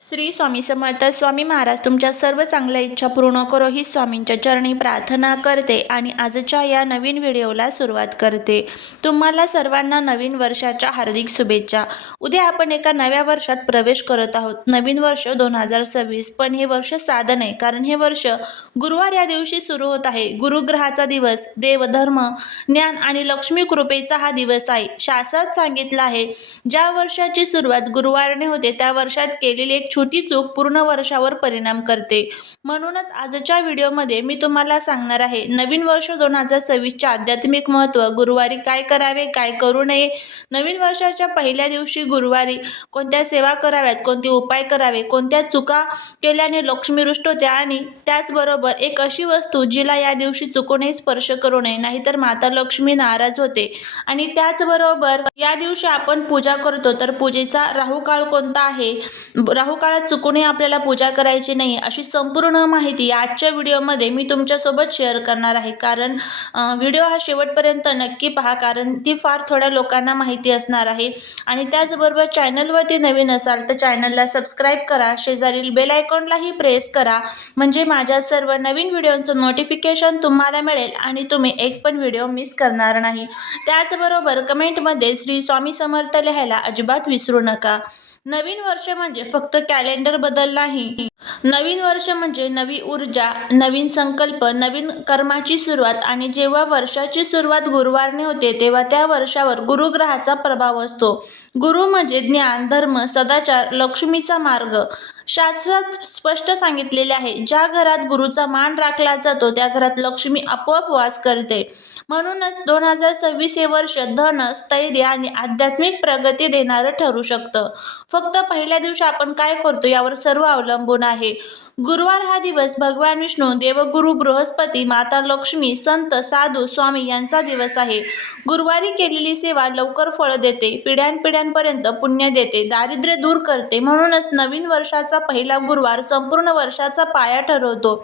श्री स्वामी समर्थ. स्वामी महाराज तुमच्या सर्व चांगल्या इच्छा पूर्ण करो ही स्वामींच्या चरणी प्रार्थना करते आणि आजच्या या नवीन व्हिडिओला सुरुवात करते. तुम्हाला सर्वांना नवीन वर्षाच्या हार्दिक शुभेच्छा. उद्या आपण एका नव्या वर्षात प्रवेश करत आहोत. नवीन वर्ष 2026. पण हे वर्ष साधं नाही, कारण हे वर्ष गुरुवार या दिवशी सुरू होत आहे. गुरुग्रहाचा दिवस, देव, धर्म, ज्ञान आणि लक्ष्मी कृपेचा हा दिवस आहे. शास्त्रात सांगितलं आहे, ज्या वर्षाची सुरुवात गुरुवारने होते त्या वर्षात केलेली एक छोटी चूक पूर्ण वर्षावर परिणाम करते. म्हणूनच आजच्या व्हिडिओमध्ये मी तुम्हाला सांगणार आहे नवीन वर्ष 2026चे आध्यात्मिक महत्त्व, गुरुवारी काय करावे, काय करू नये, नवीन वर्षाच्या पहिल्या दिवशी गुरुवारी कोणत्या सेवा कराव्यात, कोणते उपाय करावे, कोणत्या चुका केल्याने लक्ष्मी रुष्ट होते आणि त्याचबरोबर एक अशी वस्तू जिला या दिवशी चुकूनही स्पर्श करू नये, नाहीतर माता लक्ष्मी नाराज होते. आणि त्याचबरोबर या दिवशी आपण पूजा करतो, तर पूजेचा राहुकाळ कोणता आहे, राहुकाळात चुकूनही आपल्याला पूजा करायची नाही, अशी संपूर्ण माहिती आजच्या व्हिडिओमध्ये मी तुमच्यासोबत शेअर करणार आहे. कारण व्हिडिओ हा शेवटपर्यंत नक्की पहा, कारण ती फार थोड्या लोकांना माहिती असणार आहे. आणि त्याचबरोबर चॅनलवरती नवीन असाल तर चॅनलला सबस्क्राईब करा, शेजारील बेल आयकॉनलाही प्रेस करा, म्हणजे माझ्या सर्व नवीन व्हिडिओचं नोटिफिकेशन तुम्हाला मिळेल आणि तुम्ही एक पण व्हिडिओ मिस करणार नाही. त्याचबरोबर कमेंटमध्ये श्री स्वामी समर्थ लिहायला अजिबात विसरू नका. नवीन वर्ष म्हणजे फक्त कॅलेंडर बदल नाही. नवीन वर्ष म्हणजे नवी ऊर्जा, नवीन संकल्प, नवीन कर्माची सुरुवात. आणि जेव्हा वर्षाची सुरुवात गुरुवारने होते तेव्हा त्या वर्षावर गुरुग्रहाचा प्रभाव असतो. गुरु म्हणजे ज्ञान, धर्म, सदाचार, लक्ष्मीचा मार्ग. शास्त्रात स्पष्ट सांगितलेले आहे, ज्या घरात गुरुचा मान राखला जातो त्या घरात लक्ष्मी आपोआप वास करते. म्हणूनच 2026 हे वर्ष धन, स्थैर्य आणि आध्यात्मिक प्रगती देणारं ठरू शकतं. फक्त पहिल्या दिवशी आपण काय करतो यावर सर्व अवलंबून आहे. गुरुवार हा दिवस भगवान विष्णू, देवगुरु बृहस्पती, माता लक्ष्मी, संत, साधू, स्वामी यांचा दिवस आहे. गुरुवारी केलेली सेवा लवकर फळ देते, पिढ्यानपिढ्यांपर्यंत पुण्य देते, दारिद्र्य दूर करते. म्हणूनच नवीन वर्षाचा पहिला गुरुवार संपूर्ण वर्षाचा पाया ठरवतो.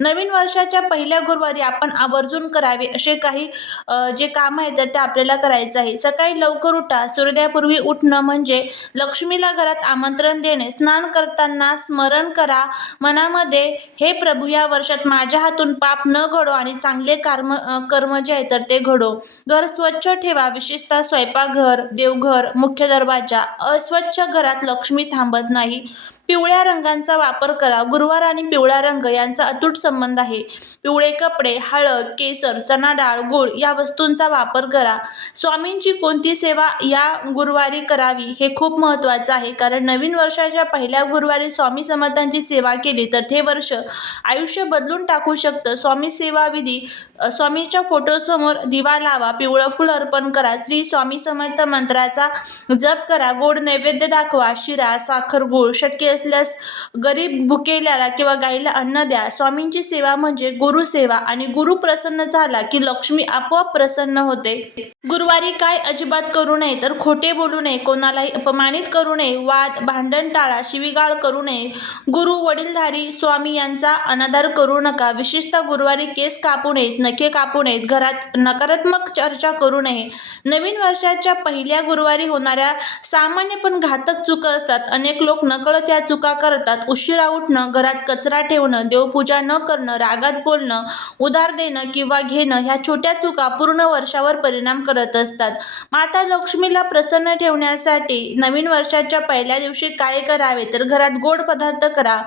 नवीन वर्षाच्या पहिल्या गुरुवारी आपण आवर्जून करावे असे काही जे काम आहे तर ते आपल्याला करायचं आहे. सकाळी लवकर उठा. सूर्योदयापूर्वी उठणं म्हणजे लक्ष्मीला घरात आमंत्रण देणे. स्नान करताना स्मरण करा मनामध्ये, हे प्रभू, या वर्षात माझ्या हातून पाप न घडो आणि चांगले कर्म जे आहे तर ते घडो. घर स्वच्छ ठेवा, विशेषतः स्वयंपाकघर, देवघर, मुख्य दरवाजा. अस्वच्छ घरात लक्ष्मी थांबत नाही. पिवळ्या रंगांचा वापर करा. गुरुवार आणि पिवळा रंग यांचा अतूट संबंध आहे. पिवळे कपडे, हळद, केसर, चणा डाळ, गूळ या वस्तूंचा वापर करा. स्वामींची कोणती सेवा या गुरुवारी करावी हे खूप महत्त्वाचं आहे, कारण नवीन वर्षाच्या पहिल्या गुरुवारी स्वामी समर्थांची सेवा केली तर ते वर्ष आयुष्य बदलून टाकू शकतं. स्वामी सेवा विधी: स्वामीच्या फोटोसमोर दिवा लावा, पिवळं फूल अर्पण करा, श्री स्वामी समर्थ मंत्राचा जप करा, गोड नैवेद्य दाखवा, शिरा, साखर, गूळ, शक्य असल्यास गरीब भुकेल्याला किंवा गाईला अन्न द्या. स्वामींची सेवा म्हणजे गुरुसेवा आणि गुरु प्रसन्न झाला की लक्ष्मी आपोआप प्रसन्न होते. गुरुवारी काय अजिबात करू नये तर खोटे बोलू नये, कोणालाही अपमानित करू नये, वाद भांडण टाळा, शिवीगाळ करू नये, गुरु वडीलधारी स्वामी यांचा अनादर करू नका. विशेषतः गुरुवारी केस कापू नयेत, नखे कापू नयेत, घरात नकारात्मक चर्चा करू नये. नवीन वर्षाच्या पहिल्या गुरुवारी होणाऱ्या सामान्य पण घातक चुका असतात. अनेक लोक नकळत या चुका करतात. उशिरा उठणं, घरात कचरा ठेवणं, देवपूजा न करणं, रागात बोलणं, उधार देणं किंवा घेणं ह्या छोट्या चुका पूर्ण वर्षावर परिणाम करत असतात. माता लक्ष्मीला प्रसन्न ठेवण्यासाठी नवीन वर्षाच्या पहिल्या दिवशी काय करावे तर घरात गोड पदार्थ करा.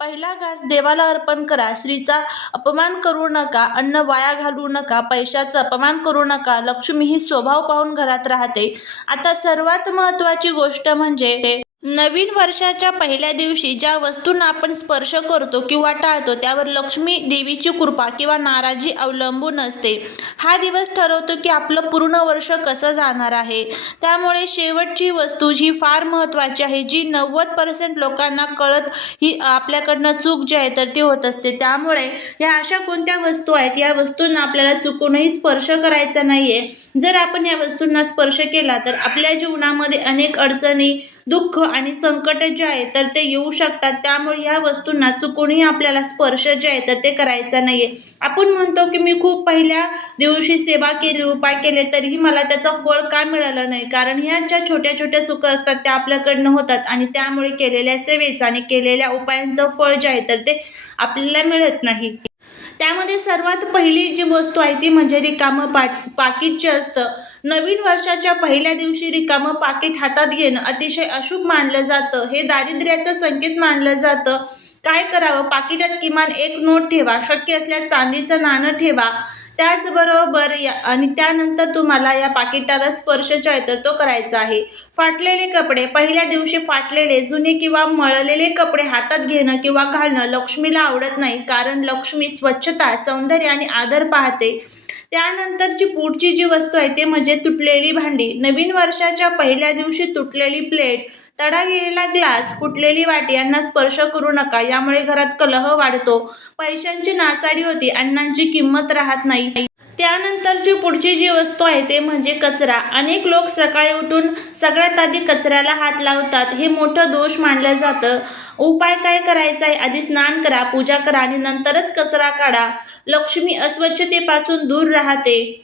पहिला घास देवाला अर्पण करा. स्त्रीचा अपमान करू नका, अन्न वाया घालवू नका, पैशाचा अपमान करू नका. लक्ष्मी ही स्वभाव पाहून घरात राहते. आता सर्वात महत्त्वाची गोष्ट म्हणजे नवीन वर्षाच्या पहिल्या दिवशी ज्या वस्तूंना आपण स्पर्श करतो किंवा टाळतो त्यावर लक्ष्मी देवीची कृपा किंवा नाराजी अवलंबून असते. हा दिवस ठरवतो की आपलं पूर्ण वर्ष कसं जाणार आहे. त्यामुळे शेवटची वस्तू जी फार महत्त्वाची आहे, जी 90% लोकांना कळत ही आपल्याकडनं चूक जी आहे तर ती होत असते. त्यामुळे ह्या अशा कोणत्या वस्तू आहेत, या वस्तूंना आपल्याला चुकूनही स्पर्श करायचा नाहीये. जर आपण या वस्तूंना स्पर्श केला तर आपल्या जीवनामध्ये अनेक अडचणी, दुःख आणि संकट जे आहे तर ते येऊ शकतात. त्यामुळे ह्या वस्तूंना चुकूनही आपल्याला स्पर्श जे आहे तर ते करायचा नाहीये. आपण म्हणतो की मी खूप पहिल्या दिवशी सेवा केली, उपाय केले, तरीही मला त्याचं फळ का मिळालं नाही? कारण ह्या ज्या छोट्या छोट्या चुका असतात त्या आपल्याकडनं होतात आणि त्यामुळे केलेल्या सेवेचं आणि केलेल्या उपायांचं फळ जे आहे तर ते आपल्याला मिळत नाही. त्यामध्ये सर्वात पहिली जी वस्तू आहे ती म्हणजे रिकामं पाकीट जे असतं. नवीन वर्षाच्या पहिल्या दिवशी रिकामं पाकीट हातात घेणं अतिशय अशुभ मानलं जातं. हे दारिद्र्याचं संकेत मानलं जातं. काय करावं? पाकिटात किमान एक नोट ठेवा, शक्य असल्यास चांदीचं नाणं ठेवा. त्याचबरोबर आणि त्यानंतर तुम्हाला या पाकिटाला स्पर्श जो आहे तर तो करायचा आहे. फाटलेले कपडे पहिल्या दिवशी फाटलेले, जुने किंवा मळलेले कपडे हातात घेणं किंवा घालणं लक्ष्मीला आवडत नाही. कारण लक्ष्मी स्वच्छता, सौंदर्य आणि आदर पाहते. त्यानंतरची पुढची जी वस्तू आहे ते म्हणजे तुटलेली भांडी. नवीन वर्षाच्या पहिल्या दिवशी तुटलेली प्लेट, तडा गेलेला ग्लास, फुटलेली वाटी यांना स्पर्श करू नका. यामुळे घरात कलह वाढतो, पैशांची नासाडी होती, अन्नाची किंमत राहत नाही. त्यानंतरची पुढची जी वस्तू आहे ते म्हणजे कचरा. अनेक लोक सकाळी उठून सगळ्यात आधी कचऱ्याला हात लावतात. हे मोठं दोष मानलं जातं. उपाय काय करायचा आहे? आधी स्नान करा, पूजा करा आणि नंतरच कचरा काढा. लक्ष्मी अस्वच्छतेपासून दूर राहते.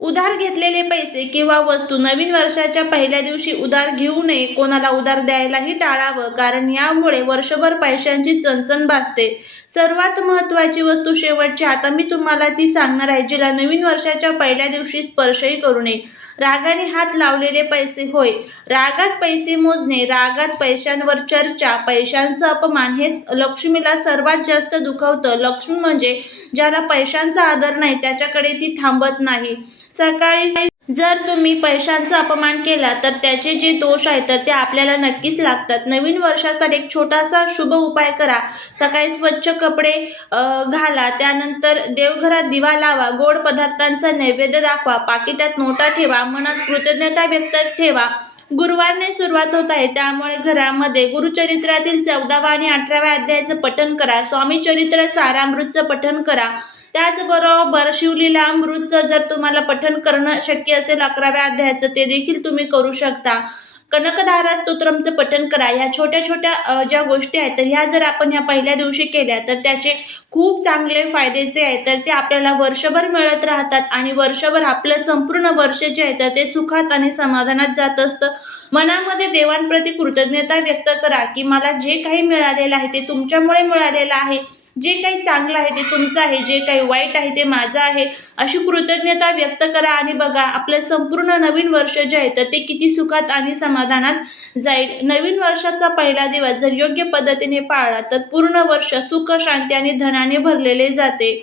उधार घेतलेले पैसे किंवा वस्तू नवीन वर्षाच्या पहिल्या दिवशी उधार घेऊ नये. कोणाला उधार द्यायलाही टाळावं, कारण यामुळे वर्षभर पैशांची चणचण भासते. सर्वात महत्त्वाची वस्तू शेवटची, आता मी तुम्हाला ती सांगणार आहे, जिला नवीन वर्षाच्या पहिल्या दिवशी स्पर्शही करू नये. रागाने हात लावलेले पैसे. होय, रागात पैसे मोजणे, रागात पैशांवर चर्चा, पैशांचा अपमान हे लक्ष्मीला सर्वात जास्त दुखवतं. लक्ष्मी म्हणजे ज्याला पैशांचा आदर नाही त्याच्याकडे ती थांबत नाही. सकाळी जर तुम्ही पैशांचा अपमान केला तर त्याचे जे दोष आहेत तर ते आपल्याला नक्कीच लागतात. नवीन वर्षासाठी एक छोटासा शुभ उपाय करा. सकाळी स्वच्छ कपडे घाला, त्यानंतर देवघरात दिवा लावा, गोड पदार्थांचा नैवेद्य दाखवा, पाकिटात नोटा ठेवा, मनात कृतज्ञता व्यक्त ठेवा. गुरुवारने सुरुवात होत आहे, त्यामुळे घरामध्ये गुरुचरित्रातील 14वा आणि 18व्या अध्यायाचं पठण करा. स्वामी चरित्र सारामृतचं पठण करा. त्याचबरोबर शिवलीलामृतचं जर तुम्हाला पठण करणं शक्य असेल 11व्या अध्यायाचं, ते देखील तुम्ही करू शकता. कनकधारा स्तोत्रमचं पठण करा. ह्या छोट्या छोट्या ज्या गोष्टी आहेत तर ह्या जर आपण ह्या पहिल्या दिवशी केल्या तर त्याचे खूप चांगले फायदे जे आहेत तर ते आपल्याला वर्षभर मिळत राहतात आणि वर्षभर आपलं संपूर्ण वर्ष जे आहे तर ते सुखात आणि समाधानात जात असतं. मनामध्ये देवांप्रती कृतज्ञता व्यक्त करा की मला जे काही मिळालेलं आहे ते तुमच्यामुळे मिळालेलं आहे. जे काही चांगलं आहे ते तुमचं आहे, जे काही वाईट आहे ते माझं आहे, अशी कृतज्ञता व्यक्त करा आणि बघा आपलं संपूर्ण नवीन वर्ष जे आहे तर ते किती सुखात आणि समाधानात जाईल. नवीन वर्षाचा पहिला दिवस जर योग्य पद्धतीने पाळला तर पूर्ण वर्ष सुख, शांती आणि धनाने भरलेले जाते.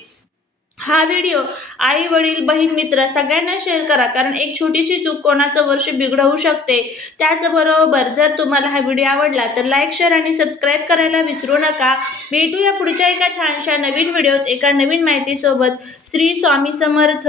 हा व्हिडिओ आई, वडील, बहीण, मित्र सगळ्यांना शेअर करा, कारण एक छोटीशी चूक कोणाचं वर्ष बिघडवू शकते. त्याचबरोबर जर तुम्हाला हा व्हिडिओ आवडला तर लाईक, शेअर आणि सबस्क्राईब करायला विसरू नका. भेटूया पुढच्या एका छानशा नवीन व्हिडिओत एका नवीन माहितीसोबत. श्री स्वामी समर्थ.